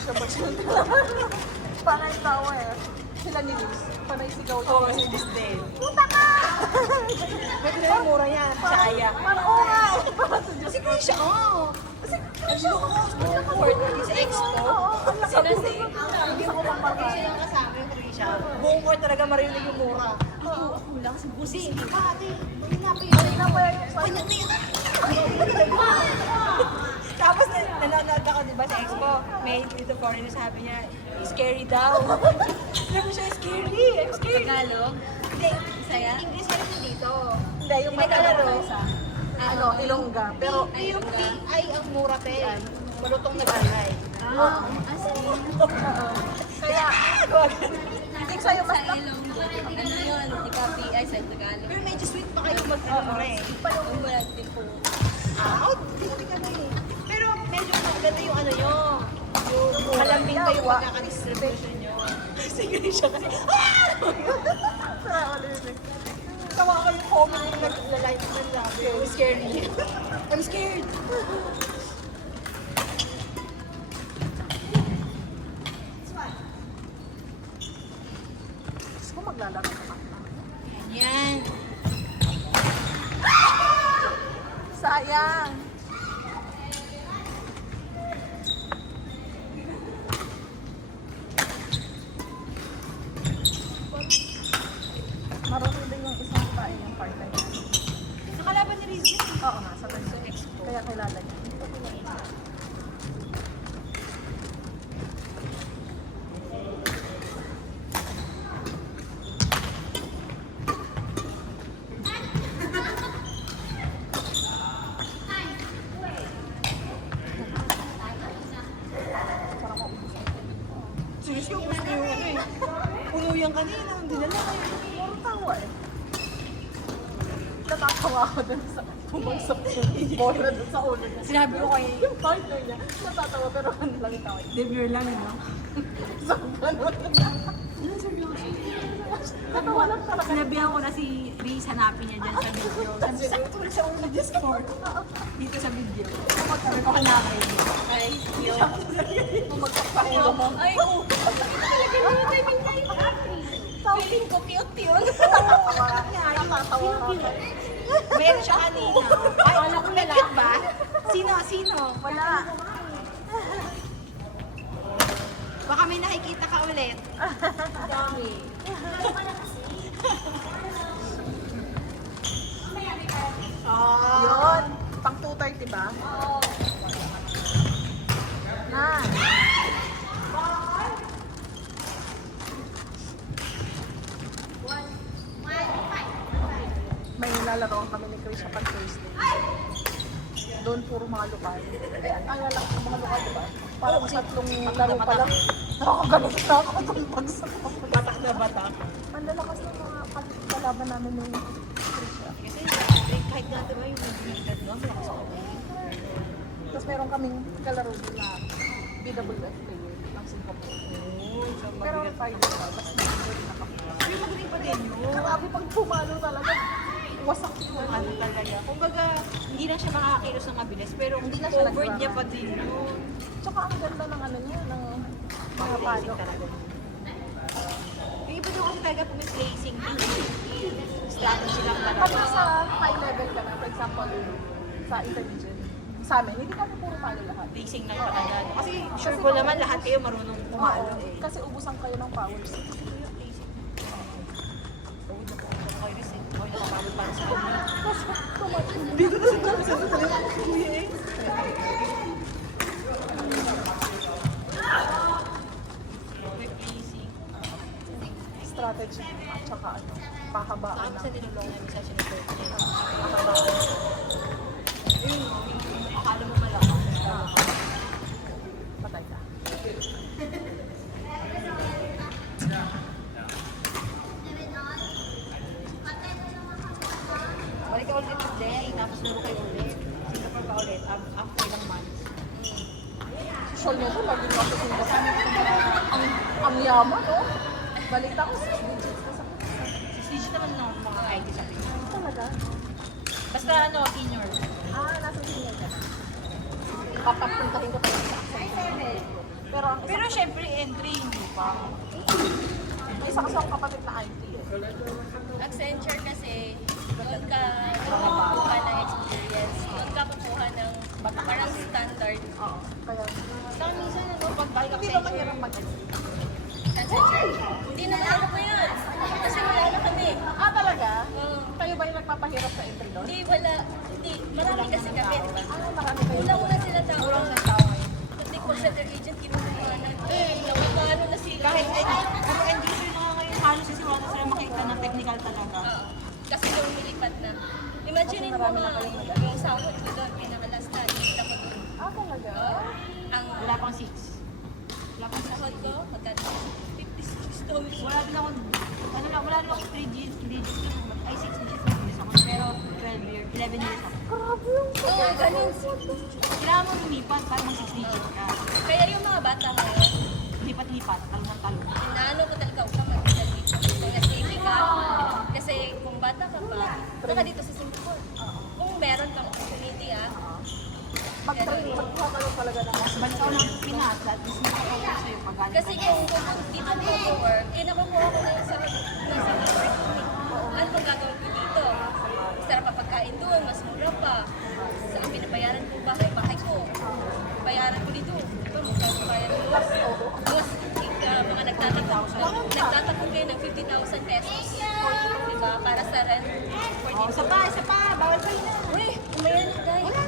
siya ba siya? Panay tawa eh. Sila ni Liz. Panay sigaw siya. Oo, si Liz din. Puta ka! Pwede na yung mura yan. Saya. Parang oo nga. Parang sa Diyos. Kasi kaya siya, oo. Kasi Ang lukos. Bukord. Yung sa expo. Sila si... hindi ako mapagay. Siya yung kasama yung Trisha. Bukord talaga marinig yung mura. Ako lang si Busi. Ate, Kanina pa yan yung Uy, tapos nanonood ako diba sa expo, may dito foreigner sabi niya, scary daw. Sabi siya, scary, I'm scared. Tagalog? Hindi, Saya? English ka rin dito. Hindi, yung Tagalaro. ano, Ilongga. Pero, Yung P ay ang mura pe. Malutong na galay. kaya, hindi sa'yo mas Sa Ilonggo. Ano yun? Ikapi ay sa Tagalog. Pero medyo sweet pa kayo mag-ano eh. Ang balat din po. Hindi ka na eh. Pero medyo maganda yung ano nyo. Yung malambing kayo pagkaka-distribution nyo. Kasi ganun siya kasi, Sarap ulit. tawa ko yung comment yung nag-live na sabi. I'm scared. I'm scared. Gusto ko maglalaro ka. Yan. Sayang. Marunong din yung isang tayo yung part-time. Nakalaban ni Riz yun. Oo nga, sa Tanso. Expo. Kaya kilala niya. Parang maubos ang tubig ko. Serious ko, gusto ko yung ano eh. Puno yan kanina, ang dinala kayo. Puro tawa eh. Natatawa ako dun sa bumagsak yung bola dun sa ulo niya. Sinabi ko kayo, Yung partner niya, natatawa pero ano lang yung tawa. debut lang, no? So, ganun lang. Natawa lang talaga. Sinabihan ko na si Riz, hanapin niya dyan sa video. Kasi sakto rin sa ulo niya score. Dito sa video. Sabi ko hanapin. Ay, yun. Bumagsak sa ulo mo. Ay, oo. Talaga yung timing na yun. Feeling ko cute yun. Natatawa ka. Meron siya kanina. Ay, alam ko nag-cute ba? Sino? Sino? Wala. Baka may nakikita ka ulit. Dami. Yun. Pang 2:30 ba? Na. May nilalaroan kami ni Chris pag Thursday. Doon puro mga lokal. Ang lalak ng mga lokal, diba? Parang tatlong laro pa lang. Nakakagalit na ako doon bagsak ako. Batak na batak. Ang lalakas ng mga kalaban namin ni Trisha. Kasi kahit natin ba yung nag-meeted no? Malakas ako. Tapos meron kaming kalaro din na BWF player ng Singapore. Pero final na, basta hindi na kami. Pero magaling pa din yun. Grabe pag pumalo talaga, wasak yung Ano talaga. Kumbaga, hindi lang siya makakakilos ng mabilis, pero Hindi na siya covered niya nagrarun. pa din yun. Tsaka ang ganda ng ano niya, ng mga palo. Talaga. Yung iba daw kasi talaga kung may placing, strategy lang Pag talaga. sa high level ka na, for example, sa intermediate, sa amin, hindi kami puro palo lahat. Placing lang talaga. Kasi sure ko naman lahat kayo marunong pumalo Oo, eh. kasi ubusan kayo ng powers. Dito na sa Strategy at saka ano, pahabaan Tapos ng sa nilulong namin sa sinipot. pahabaan. Akala mo malakas. Patay ka. Balik ka ulit today, tapos laro kayo ulit. Singapore pa ulit, after ilang months. Social niya to, lagi nga sa Singapore. Ang yaman, no? Balita ko, 6 digits na sa Si Stitch naman no, mga IT sa Pilipinas. talaga. Basta ano, senior. Ah, nasa senior ka na. Papapuntahin ko pa sa accent. Pero Pero ang isa, Pero syempre, entry, hindi pa. may isa kasi akong kapatid na IT eh. Accenture kasi, doon ka kukuha ng experience. Doon ka kukuha ng parang standard. Oo. Kaya, Saan minsan ano, pag dahil hindi ba mahirap mag-IT? Accenture, hindi na ano ko yun. Kasi wala na kami. Ah, talaga? Oo. Kayo ba yung nagpapahirap sa entry doon? Hindi, wala. Hindi, marami kasi kami, di ba? Ah, marami kayo. Kulang na sila tao. Kulang na tao. Hindi call center agent, kinukuha na. Nakapano na sila. Kahit puro end user na nga ngayon, halos si Siwana sila makita ng technical talaga. Oo. Kasi lumilipat na. Imagine mo nga, yung sahod ko doon, pinakalas na, kita ko doon. Ah, talaga? Ang Wala pang 6. Wala pang sahod ko, magkano? 56,000. Wala din ako, ano lang, wala din ako 3 digits ko, ay 6 digits na bilis ako. Pero 11 years ako. Grabe yung Oo, ganun. Kailangan mo lumipat para mag 6 digits ka. Kaya yung mga bata ngayon, Lipat-lipat, talong talong. inaano ko talaga huwag ka mag-isal dito. Kung nasa ka, kasi kung bata ka pa, baka dito sa Singapore. Kung meron kang opportunity mag-training, magkuha ka lang talaga ng mas Balik ako ng Pinas, at least makakawin sa'yo pag galing kasi ka. kung dito ako work, kinakukuha ko na yung sarap nasa work. Ano bang gagawin ko dito? Sarap pa pagkain doon, mas mura pa. Saan pinabayaran ko bahay ko. Bayaran ko dito. Di ba, magkakabayaran ko. Mga nagtatakot kayo ng 50,000 pesos. Di ba, para sa rent for Oh, dito. isa pa, bawal pa yun. Uy, umayan na guys. Wala